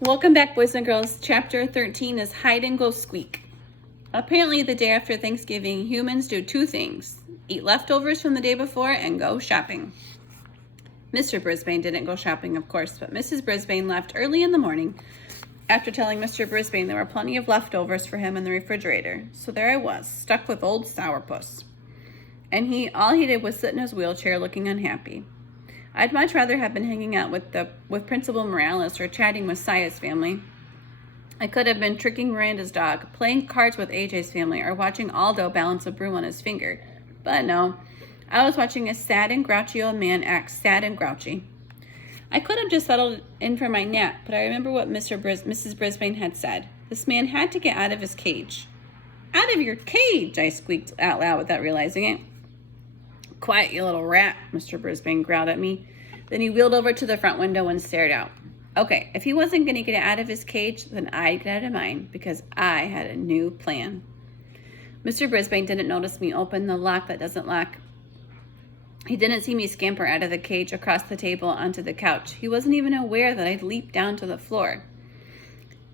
Welcome back, boys and girls. Chapter 13 is Hide and Go Squeak. Apparently, the day after Thanksgiving, humans do two things: eat leftovers from the day before and go shopping. Mr. Brisbane didn't go shopping, of course, but Mrs. Brisbane left early in the morning after telling Mr. Brisbane there were plenty of leftovers for him in the refrigerator. So there I was, stuck with old Sourpuss. And all he did was sit in his wheelchair looking unhappy. I'd much rather have been hanging out with Principal Morales or chatting with Saya's family. I could have been tricking Miranda's dog, playing cards with AJ's family, or watching Aldo balance a broom on his finger. But no, I was watching a sad and grouchy old man act sad and grouchy. I could have just settled in for my nap, but I remember what Mrs. Brisbane had said. This man had to get out of his cage. "Out of your cage," I squeaked out loud without realizing it. "Quiet, you little rat," Mr. Brisbane growled at me. Then he wheeled over to the front window and stared out. Okay, if he wasn't going to get out of his cage, then I'd get out of mine, because I had a new plan. Mr. Brisbane didn't notice me open the lock that doesn't lock. He didn't see me scamper out of the cage across the table onto the couch. He wasn't even aware that I'd leaped down to the floor.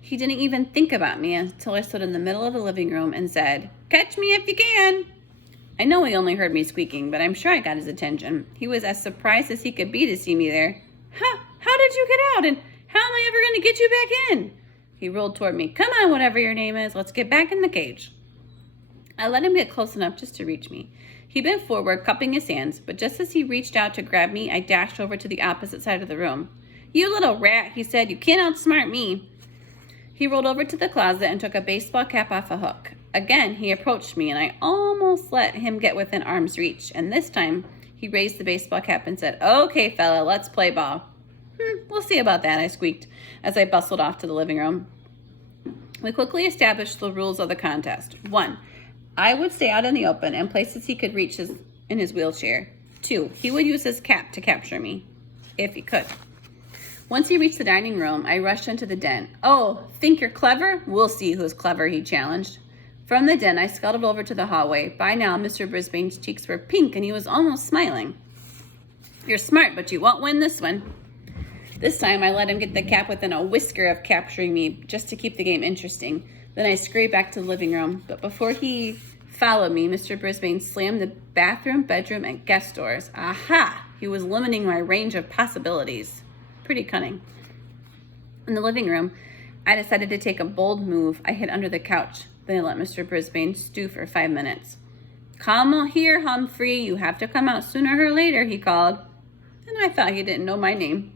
He didn't even think about me until I stood in the middle of the living room and said, "Catch me if you can." I know he only heard me squeaking, but I'm sure I got his attention. He was as surprised as he could be to see me there. How did you get out? And how am I ever going to get you back in?" He rolled toward me. "Come on, whatever your name is. Let's get back in the cage." I let him get close enough just to reach me. He bent forward, cupping his hands, but just as he reached out to grab me, I dashed over to the opposite side of the room. "You little rat," he said. "You can't outsmart me." He rolled over to the closet and took a baseball cap off a hook. Again, he approached me, and I almost let him get within arm's reach. And this time, he raised the baseball cap and said, "Okay, fella, let's play ball." "We'll see about that," I squeaked as I bustled off to the living room. We quickly established the rules of the contest. 1, I would stay out in the open and places he could reach in his wheelchair. 2, he would use his cap to capture me, if he could. Once he reached the dining room, I rushed into the den. "Oh, think you're clever? We'll see who's clever," he challenged. From the den, I scuttled over to the hallway. By now, Mr. Brisbane's cheeks were pink, and he was almost smiling. "You're smart, but you won't win this one." This time, I let him get the cap within a whisker of capturing me, just to keep the game interesting. Then I scurried back to the living room. But before he followed me, Mr. Brisbane slammed the bathroom, bedroom, and guest doors. Aha! He was limiting my range of possibilities. Pretty cunning. In the living room, I decided to take a bold move. I hid under the couch. Then I let Mr. Brisbane stew for 5 minutes. "Come here, Humphrey. You have to come out sooner or later," he called. And I thought he didn't know my name.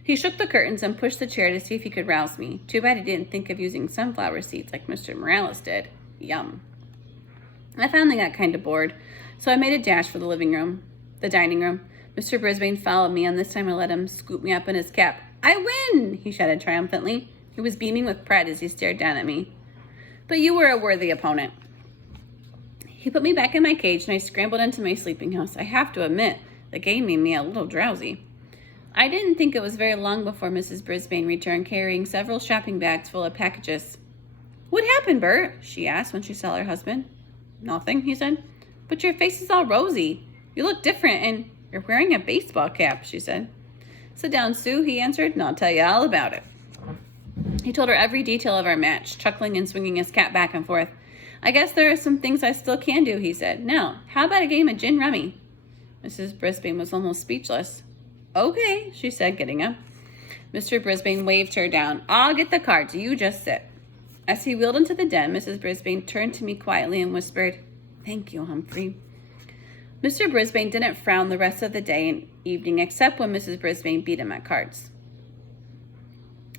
He shook the curtains and pushed the chair to see if he could rouse me. Too bad he didn't think of using sunflower seeds like Mr. Morales did. Yum. I finally got kind of bored, so I made a dash for the dining room. Mr. Brisbane followed me, and this time I let him scoop me up in his cap. "I win!" he shouted triumphantly. He was beaming with pride as he stared down at me. "But you were a worthy opponent." He put me back in my cage, and I scrambled into my sleeping house. I have to admit, the game made me a little drowsy. I didn't think it was very long before Mrs. Brisbane returned, carrying several shopping bags full of packages. "What happened, Bert?" she asked when she saw her husband. "Nothing," he said. "But your face is all rosy. You look different, and you're wearing a baseball cap," she said. "Sit down, Sue," he answered, "and I'll tell you all about it." He told her every detail of our match, chuckling and swinging his cap back and forth. "I guess there are some things I still can do," he said. "Now, how about a game of gin rummy?" Mrs. Brisbane was almost speechless. "Okay," she said, getting up. Mr. Brisbane waved her down. "I'll get the cards. You just sit." As he wheeled into the den, Mrs. Brisbane turned to me quietly and whispered, "Thank you, Humphrey." Mr. Brisbane didn't frown the rest of the day and evening, except when Mrs. Brisbane beat him at cards.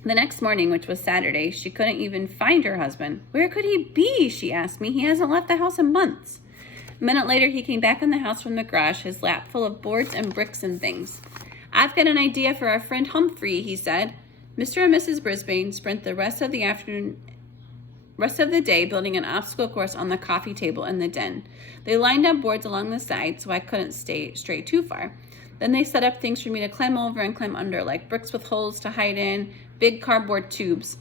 The next morning, which was Saturday, she couldn't even find her husband. "Where could he be?" she asked me. "He hasn't left the house in months." A minute later, he came back in the house from the garage, his lap full of boards and bricks and things. "I've got an idea for our friend Humphrey," he said. Mr. and Mrs. Brisbane spent the rest of the day building an obstacle course on the coffee table in the den. They lined up boards along the side so I couldn't stray too far. Then they set up things for me to climb over and climb under, like bricks with holes to hide in, big cardboard tubes.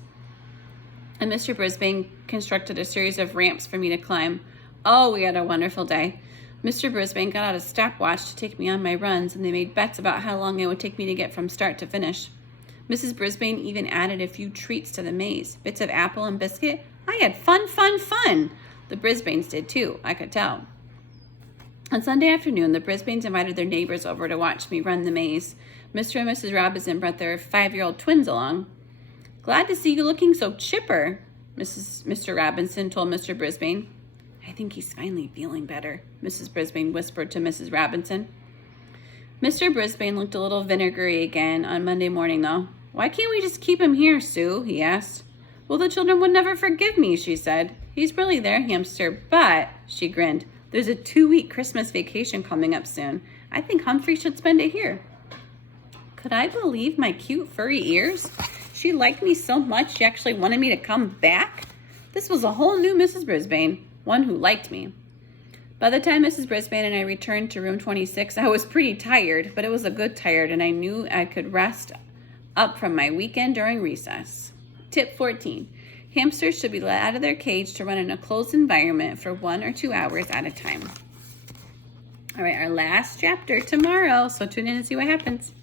And Mr. Brisbane constructed a series of ramps for me to climb. Oh, we had a wonderful day. Mr. Brisbane got out a stopwatch to take me on my runs, and they made bets about how long it would take me to get from start to finish. Mrs. Brisbane even added a few treats to the maze, bits of apple and biscuit. I had fun, fun, fun. The Brisbanes did too, I could tell. On Sunday afternoon, the Brisbanes invited their neighbors over to watch me run the maze. Mr. and Mrs. Robinson brought their 5-year-old twins along. Glad to see you looking so chipper, Mr. Robinson told Mr. Brisbane. I think he's finally feeling better, Mrs. Brisbane whispered to Mrs. Robinson. Mr. Brisbane looked a little vinegary again on Monday morning, though. Why can't we just keep him here, Sue? He asked. Well, the children would never forgive me, she said. He's really their hamster, but, she grinned, there's a 2-week Christmas vacation coming up soon. I think Humphrey should spend it here. Could I believe my cute furry ears? She liked me so much she actually wanted me to come back? This was a whole new Mrs. Brisbane, one who liked me. By the time Mrs. Brisbane and I returned to room 26, I was pretty tired, but it was a good tired, and I knew I could rest up from my weekend during recess. Tip 14. Hamsters should be let out of their cage to run in a closed environment for 1 or 2 hours at a time. All right, our last chapter tomorrow, so tune in and see what happens.